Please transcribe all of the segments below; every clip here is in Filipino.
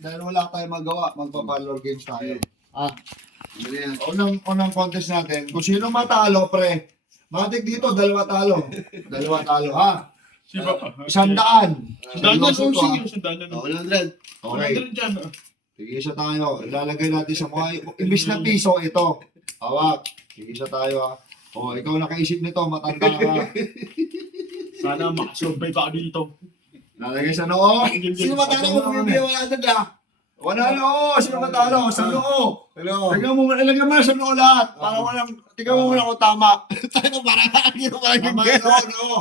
Dahil wala tayong magawa, magpa-parlor games tayo. Ano yan? Unang contest natin, kung sino matalo, pre. Matik dito, dalawa talo. Dalawa talo, ha? Isandaan. Sandaan Seryoso to, ha? sandaan. 100. Okay. Dyan. Tigisa tayo. Ilalagay natin sa mukha. Imbis na piso, ito. Hawak. Tigisa tayo, ha? O, ikaw nakaisip nito, matanda ka. Sana makasurvey pa dito. Lalagay sa noo. Sino matalo mo bibigyan 100, ha? Wala noo. Sino matalo? Sa noo. Tignan mo, ilagay mo na sa noo lahat. Para walang, tignan mo muna kung tama. Tayo parang nakakita parang Tama yung noo.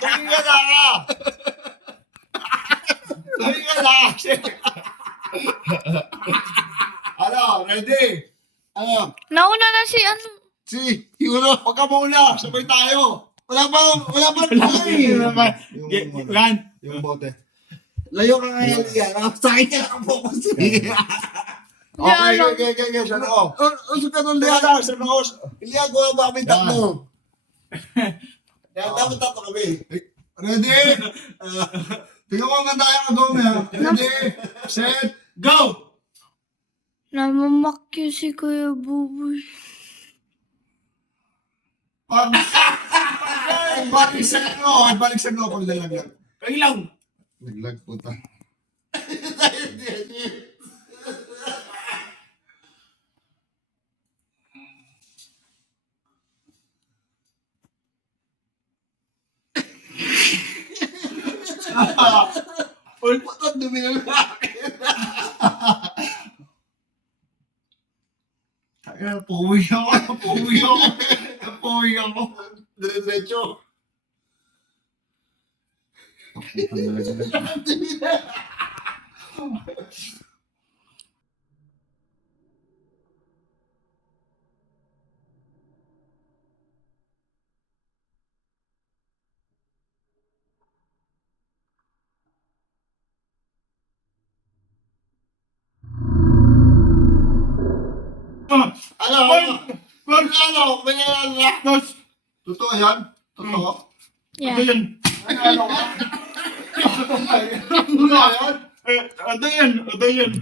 Tumingin ka na, ha? Tumingin ka na. Ano, ready? Ano? Nauna na si ano. Si, Yuno, huwag ka muna. Sabay tayo. Wala pa buhay. Yan. Yung bote. layo ka nga yan. Sa akin ka nakapokus. Okay. Sa noo. Usok ka nung Liya liya. na, sa noo. Liya, gawa ba kami tatlo? Kaya dapat tatlo kami. Ready? Tingnan mo ang ganda yung agome, ha? Ready? Set? Go! Namamakyo si Kuya Buboy. Balik sa noo. Balik sa noo pag nalaglag. Kailaw! Naglag, puta. Uy, putot, dumi na akin. Puwi ako. Diretso. Ano? Totoo yan? Totoo? Yeah. Ito yan. Ano ka? Totoo yan? Ito yan.